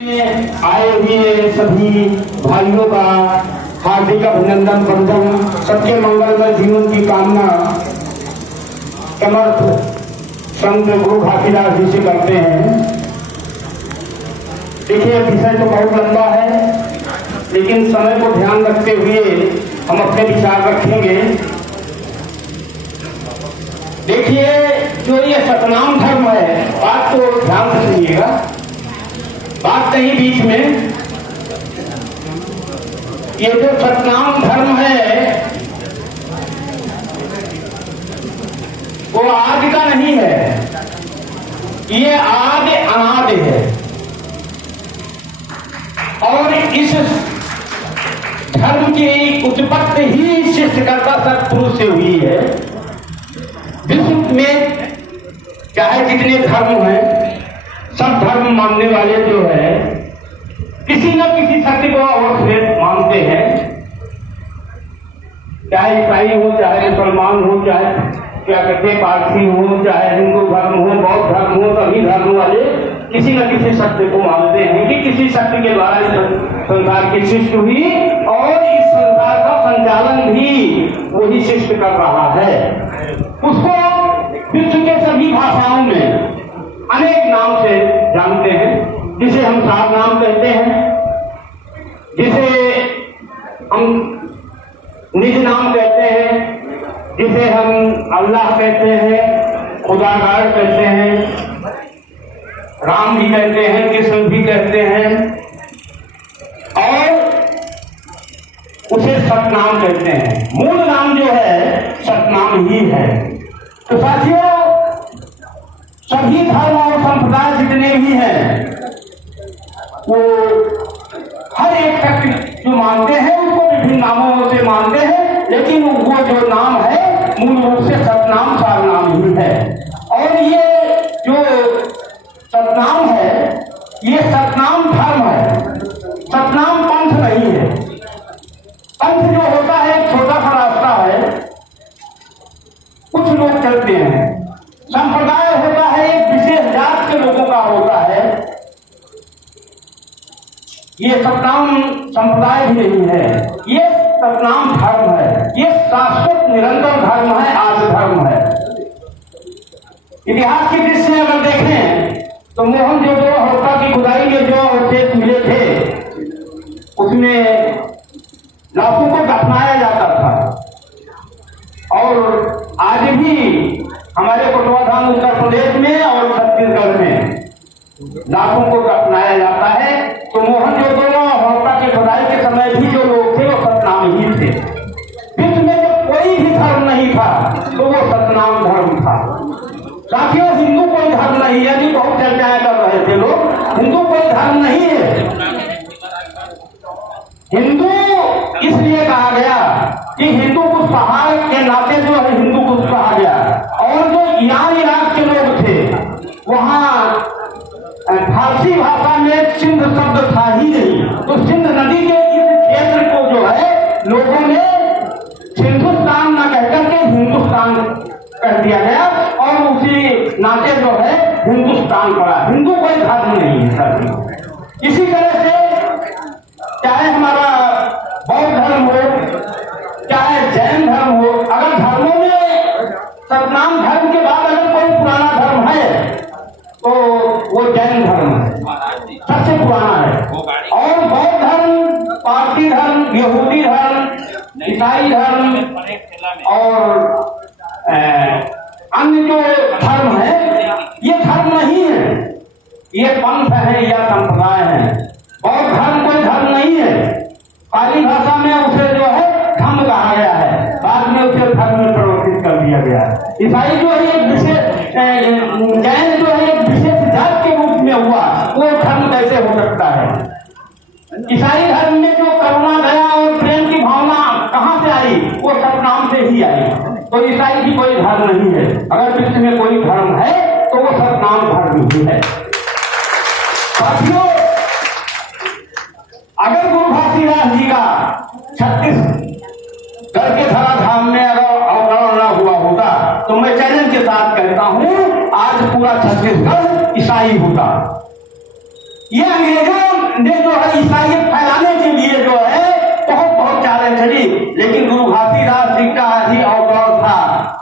आए हुए सभी भाइयों का हार्दिक अभिनंदन बंधन, सबके मंगलमय जीवन की कामना समर्थ संत गुरु घासीदास जी से करते हैं। देखिए, विषय तो बहुत लंबा है, लेकिन समय को ध्यान रखते हुए हम अपने विचार रखेंगे। देखिए, जो ये सतनाम धर्म है, बात को ध्यान से सुनिएगा, बात कहीं बीच में। ये जो सतनाम धर्म है वो आज का नहीं है, ये आदि अनादि है। और इस धर्म की उत्पत्ति ही सृष्टिकर्ता सतपुरुष से हुई है। विश्व में चाहे जितने धर्म हैं, सब धर्म मानने वाले जो है किसी न किसी सत्य को अवश्य मानते हैं। चाहे ईसाई हो, चाहे मुसलमान हो, चाहे क्या कहते हैं पारसी हो, चाहे हिंदू धर्म हो, बौद्ध धर्म हो, सभी धर्म वाले किसी न किसी सत्य को मानते हैं कि किसी सत्य के द्वारा संसार की सृष्टि हुई और इस संसार का संचालन भी वही सृष्टि कर रहा है। उसको विश्व के सभी भाषाओं में अनेक नाम से जानते हैं, जिसे हम सात नाम कहते हैं, जिसे हम निज नाम कहते हैं, जिसे हम अल्लाह कहते हैं, खुदागार कहते हैं, राम भी कहते हैं, कृष्ण भी कहते हैं, और उसे सतनाम कहते हैं। मूल नाम जो है सतनाम ही है। तो साथियों, सभी धर्म और संप्रदाय जितने भी हैं वो हर एक शक्ति जो मानते हैं उसको विभिन्न नामों से मानते हैं, लेकिन वो जो नाम है मूल रूप से सतनाम सारनाम ही है। और ये जो सतनाम है ये सतनाम धर्म है, सतनाम पंथ नहीं है। पंथ जो होता है एक छोटा सा रास्ता है, कुछ लोग चलते हैं। संप्रदाय होता है एक विशेष जात के लोगों का होता है। ये सतनाम संप्रदाय भी नहीं है, ये सतनाम धर्म है, ये शाश्वत निरंतर धर्म है, आदि धर्म है। इतिहास की दृष्टि से अगर देखें तो मोहनजोदड़ो हड़प्पा की खुदाई में जो अवशेष मिले थे उसमें लाशों को दफनाया जाता था। और आज भी हमारे कोटवा धाम उत्तर प्रदेश में और छत्तीसगढ़ में लाखों को दफनाया जाता है। तो मोहनजोदड़ो हड़प्पा के खुदाई के समय भी जो लोग थे वो सतनाम ही थे। विश्व में जब कोई भी धर्म नहीं था तो वो सतनाम धर्म था। साथियों, हिंदू कोई धर्म नहीं है, जी बहुत चर्चाएं कर रहे थे लोग। हिंदू कोई धर्म नहीं है। हिंदू इसलिए कहा गया कि हिंदू कुछ पहाड़ के नाते जो है हिंदू कुछ कहा गया। और जो ईरान इराक के लोग थे वहां फारसी भाषा में सिंध शब्द था ही नहीं, तो सिंध नदी के इस क्षेत्र को जो है लोगों ने हिंदुस्तान न कहकर के हिंदुस्तान कह दिया गया और उसी नाते जो है हिंदुस्तान पड़ा। हिंदू कोई धर्म नहीं है सर। इसी तरह से चाहे हमारा बौद्ध धर्म हो, चाहे जैन धर्म हो, अगर धर्मों में सतनाम धर्म के बाद अगर कोई पुराना धर्म है तो वो जैन धर्म है, सबसे पुराना है। और बौद्ध धर्म, पारसी धर्म, यहूदी धर्म, ईसाई धर्म और अन्य जो धर्म है ये धर्म नहीं है, ये पंथ है या संप्रदाय है। बौद्ध धर्म कोई धर्म नहीं है। पाली भाषा में उसे जो है धर्म कहा गया है, बाद में उसे धर्म में परिवर्तित कर दिया गया है। ईसाई जो है एक विशेष, जैन जो है एक विशेष जात के रूप में हुआ, वो धर्म कैसे हो सकता है? ईसाई धर्म में जो करुणा, दया और प्रेम की भावना कहां से आई? वो सतनाम से ही आई। तो ईसाई की कोई धर्म नहीं है। अगर विश्व में कोई धर्म है तो वो सतनाम धर्म ही है। साथियों, अगर गुरु घासीदास जी का छत्तीसगढ़ के धराधाम में अगर अवतरण न हुआ होता तो मैं चैलेंज के साथ कहता हूं आज पूरा छत्तीसगढ़ ईसाई होता। ये अंग्रेजों ने जो है ईसाइयत फैलाने के लिए जो है बहुत बहुत चालें चली, लेकिन गुरु घासीदास जी का ही अवतरण था,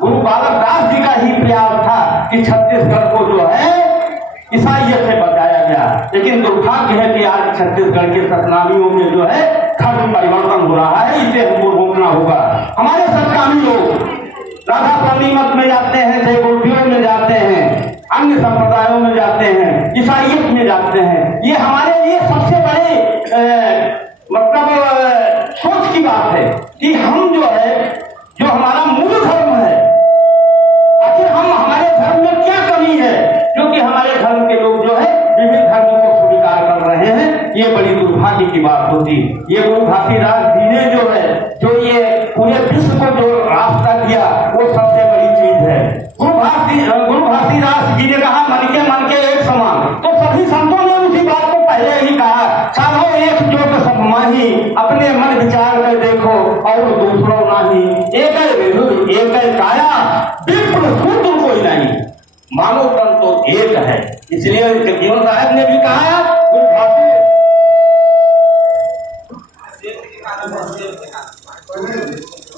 गुरु बालक दास जी का ही प्रयास था कि छत्तीसगढ़ को जो है ईसाइयत से बचाया गया। लेकिन दुर्भाग्य है कि आज छत्तीसगढ़ के सतनामियों में जो है धर्म परिवर्तन हो रहा है, इसे हमको रोकना होगा। हमारे सतनामी लोग राधा स्वामी मत में जाते हैं, जयगोटियों में जाते हैं, अन्य संप्रदायों में जाते हैं, ईसाइयत में जाते हैं। ये हमारे लिए सबसे बड़े मतलब सोच की बात है कि हम जो है, जो हमारा मूल धर्म है, आखिर हम हमारे धर्म में क्या कमी है, क्योंकि हमारे धर्म के लोग जो है विभिन्न धर्मों को स्वीकार कर रहे हैं। ये बड़ी दुर्भाग्य की बात होती। ये गुरु घासीदास जी ने जो है, जो ये पूरे विश्व को जो रास्ता दिया, वो सबसे बड़ी चीज है। गुरु घासीदास जी ने कहा मन के एक समान, तो सभी संतों ने उसी बात को पहले ही कहा, साधो एक जोत सब माही, अपने मन विचार कर देखो और दूसरों नाही, एक काया विप्र शूद्र कोई नहीं, मानव तन तो एक है। इसलिए जगजीवन साहब ने भी कहा,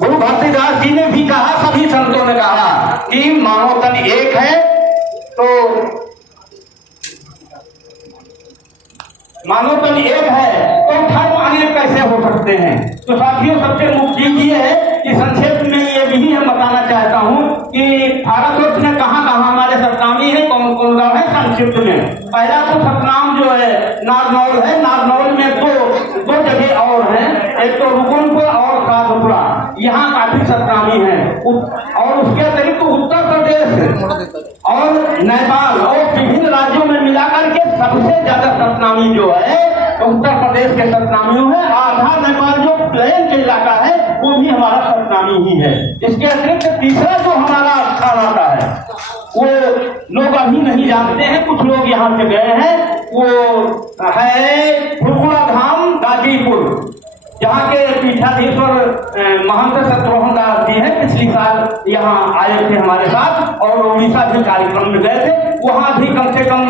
गुरु घासीदास जी ने भी कहा, सभी संतों ने कहा कि मानव तन एक है, तो मानव तन एक है तो धर्म अनेक कैसे हो सकते हैं। तो साथियों, सबसे मुख्य चीज ये है कि संक्षेप में ये भी हम बताना चाहता हूँ कि भारतवर्ष में कहाँ कहाँ हमारे सतनामी है, कौन कौन गाँव है। संक्षिप्त में पहला तो सतनाम जो है नारनौल है। नारनौल में दो जगह और हैं, एक तो रुकुनपुर और कादपुरा, यहाँ काफी सतनामी है। और उसके अतिरिक्त उत्तर प्रदेश और नेपाल और विभिन्न राज्यों में मिलाकर के सबसे ज्यादा सतनामी जो है उत्तर प्रदेश के सतनामियों है। आधा नेपाल जो प्लेन के इलाका है वो भी हमारा सतनामी ही है। इसके अतिरिक्त तीसरा जो हमारा स्थान आता है वो लोग अभी नहीं जानते हैं, कुछ लोग यहाँ से गए हैं, वो है फुलपुरा धाम गाजीपुर, जहाँ के पीठाधीश्वर महंत शत्रुघ्न दास जी हैं। पिछली साल यहाँ आए थे हमारे साथ और उड़ीसा भी कार्यक्रम में गए थे। वहाँ भी कम से कम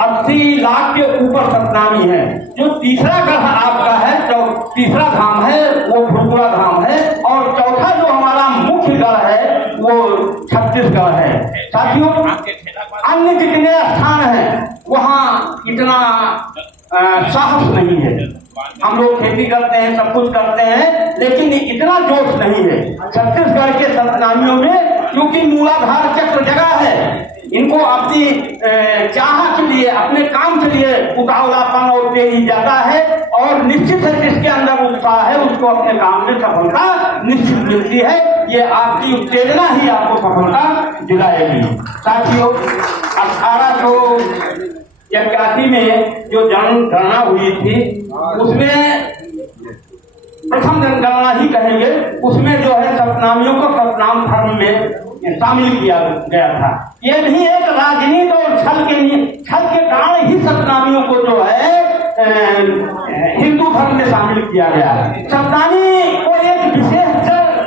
80 लाख के ऊपर सतनामी है। जो तीसरा गढ़ आपका है, तीसरा धाम है वो फुलपुरा धाम है, और चौथा जो हमारा मुख्य गढ़ है वो छत्तीसगढ़ है। साथियों, अन्य जितने स्थान हैं वहाँ इतना साहस नहीं है। हम लोग खेती करते हैं, सब कुछ करते हैं, लेकिन इतना जोश नहीं है छत्तीसगढ़ के सतनामियों में, क्योंकि मूलाधार चक्र जगह है। इनको अपनी चाह के लिए, अपने काम के लिए उतावलापन और तेजी ज्यादा है, और निश्चित है जिसके अंदर उत्साह है उसको अपने काम में सफलता निश्चित मिलती है। ये आपकी उत्तेजना ही आपको सफलता दिलाएगी। साथियों, 1881 में जो जनगणना हुई थी उसमें प्रथम जनगणना ही कहेंगे, उसमें जो है सतनामियों को सतनाम धर्म में शामिल किया गया था। ये नहीं एक राजनीति और छल के कारण ही सतनामियों को जो है हिंदू धर्म में शामिल किया गया। सतनामी को एक विशेष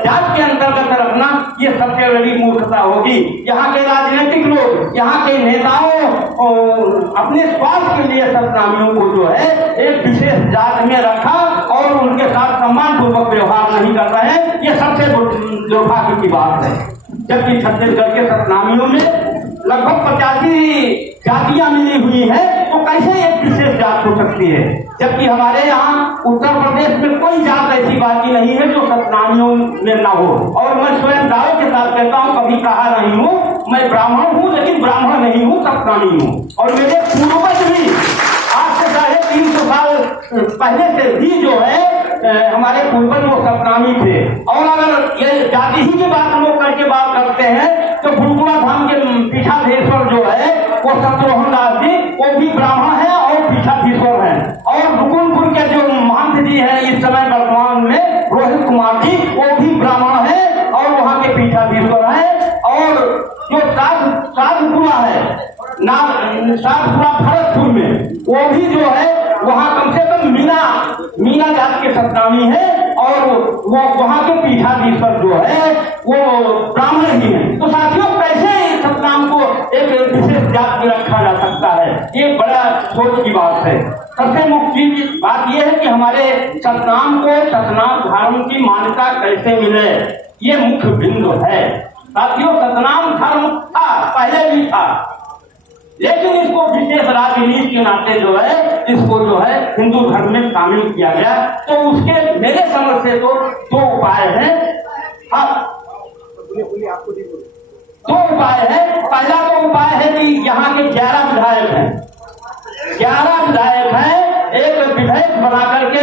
जात के अंतर्गत रखना ये सबसे बड़ी मूर्खता होगी। यहाँ के राजनीतिक लोग, यहाँ के नेताओं अपने स्वार्थ के लिए सतनामियों को जो है एक विशेष जात में रखा और उनके साथ सम्मान पूर्वक व्यवहार नहीं कर रहे हैं। ये सबसे दुर्भाग्य की बात है। जबकि छत्तीसगढ़ के सतनामियों में लगभग 85 जातियां मिली हुई है, तो कैसे एक विशेष जात हो सकती है। जबकि हमारे यहाँ उत्तर प्रदेश में कोई जात ऐसी बाकी नहीं है जो सतनामियों में न हो। और मैं स्वयं दावे के साथ कहता हूँ, कभी कहा नहीं हूँ मैं ब्राह्मण हूँ, लेकिन ब्राह्मण नहीं हूँ, सतनामी हूँ। और मेरे पूर्वज भी आज से 350 साल पहले से भी जो है हमारे पूर्वज वो सतनामी थे। और अगर ये जाति ही की बात लोग करके बात करते हैं तो फुलपुरा धाम के पीठाधीश्वर जो है वो शत्रुघ्न दास जी, वो भी ब्राह्मण है और पीठाधीश्वर हैं। और रुकुनपुर के जो महंत जी हैं इस समय वर्तमान में रोहित कुमार जी, वो भी ब्राह्मण है और वहाँ के पीठाधीश्वर हैं। और जो साधपुरा है, साधपुरा भरतपुर में, वो भी जो है वहाँ कम से कम मीना जात के सतनामी है और वो वहाँ के पीठाधीश्वर जो है वो ब्राह्मण ही है। तो साथियों, कैसे कि सतनाम को एक विशेष जात में रखा जा सकता है। ये बड़ा सोच की बात है। सबसे मुख्य बात यह है कि हमारे सतनाम को सतनाम धर्म की मान्यता कैसे मिले, ये मुख्य बिंदु है। साथियों, सतनाम धर्म था, पहले भी था, लेकिन इसको विशेष राजनीति के नाते जो है इसको जो है हिंदू धर्म में शामिल किया गया। तो उसके मेरे समझ से तो दो उपाय हैं। दो उपाय है। पहला तो उपाय है कि यहाँ के 11 विधायक हैं, 11 विधायक हैं, एक विधेयक बना करके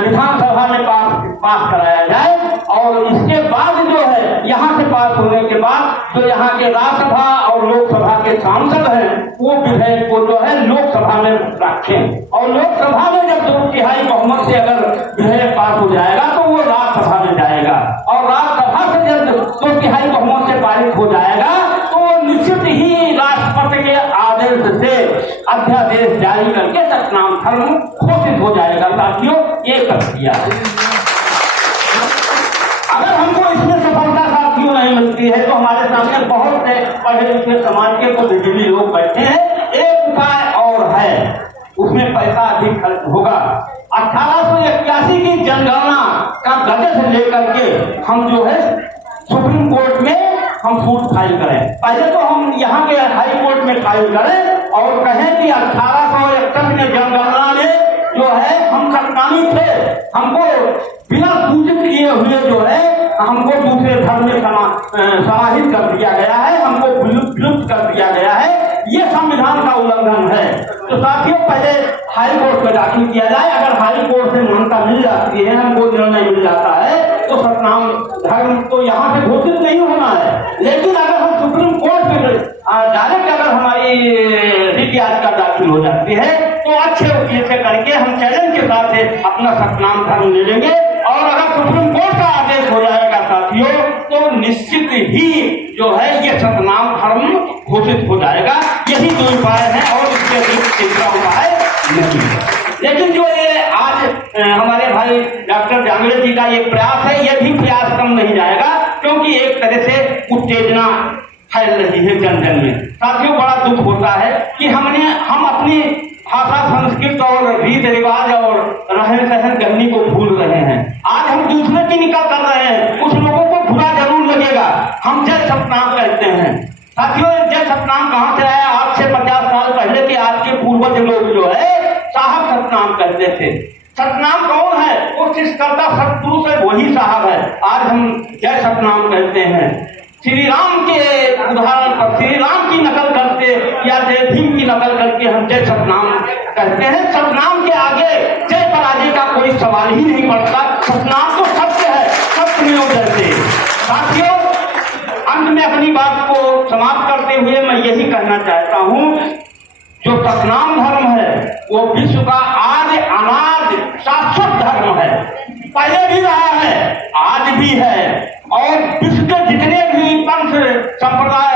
विधानसभा में पास कराया जाए और इसके बाद जो है यहाँ से पास होने के बाद जो यहाँ के राज्यसभा और लोकसभा के सांसद हैं वो विधेयक को जो है लोकसभा में रखें और लोकसभा में जब 2/3 बहुमत से अगर विधेयक पास हो जाएगा तो वो राज्यसभा में जाएगा और राज्यसभा से जब 2/3 बहुमत से पारित हो जाएगा तो वो निश्चित ही राष्ट्रपति के आदेश से अध्यादेश जारी करके सतनाम धर्म घोषित हो जाएगा। साथियों, ये प्रक्रिया है। अगर हमको इसमें सफलता साथियों नहीं मिलती है तो हमारे सामने बहुत से पढ़े लिखे समाज के बुद्धिजीवी लोग बैठे हैं। एक उपाय और है, उसमें पैसा अधिक खर्च होगा। 1881 की जनगणना का गजट लेकर के हम जो है सुप्रीम कोर्ट में हम सूट फाइल करें। पहले तो हम यहाँ के हाई कोर्ट में फाइल करें और कहें कि 1861 में जनगणना में जो है हम सत्नामी थे, हमको बिना सूचित किए हुए जो है हमको दूसरे धर्म में समाहित कर दिया गया है, हमको विलुप्त कर दिया गया है, ये संविधान का उल्लंघन है। तो साथियों, पहले हाई कोर्ट में दाखिल किया जाए। अगर हाई कोर्ट से मान्यता मिल जाती है, हमको निर्णय मिल जाता है तो सतनाम धर्म तो यहाँ से घोषित नहीं होना है। लेकिन अगर हम सुप्रीम कोर्ट में डायरेक्ट अगर हमारी रिट याचिका दाखिल हो जाती है तो अच्छे वकील से करके हम चैलेंज के साथ अपना सतनाम धर्म ले लेंगे और अगर सुप्रीम कोर्ट का आदेश हो जाएगा साथियों तो निश्चित ही जो है ये सतनाम धर्म घोषित हो जाएगा। यही दो उपाय है और इसके तीसरा उपाय नहीं है। लेकिन जो ये आज हमारे भाई डॉक्टर जांगड़े जी का ये प्रयास है, ये भी प्रयास कम नहीं जाएगा क्योंकि एक तरह से उत्तेजना फैल रही है जन जन में। साथियों, बड़ा दुख होता है कि हम अपनी भाषा, संस्कृत और रीत रिवाज और रहन सहन कहनी को भूल रहे हैं। आज हम दूसरे की निकाह कर रहे हैं, कुछ लोगों को बुरा जरूर लगेगा। हम जय सतनाम कहते हैं। साथियों, जय सतनाम कहाँ से आया? आज से 50 साल पहले के आज के पूर्वज लोग जो है साहब सतनाम कहते थे। सतनाम कौन है? वो सृष्टिकर्ता सतपुरुष है, वही साहब है। आज हम जय सतनाम कहते हैं। श्री राम के उदाहरण पर श्री राम की नकल करते या जय भीम की नकल करके हम जय सतनाम कहते हैं। सतनाम के आगे जय पराजय का कोई सवाल ही नहीं पड़ता। सतनाम तो सत्य है, सत्य में उतरते। साथियों, अंत में अपनी बात को समाप्त करते हुए मैं यही कहना चाहता हूँ, जो सतनाम धर्म है वो विश्व का आदि अनादि शाश्वत धर्म है। पहले भी रहा है, आज भी है और विश्व के जितने भी पंथ संप्रदाय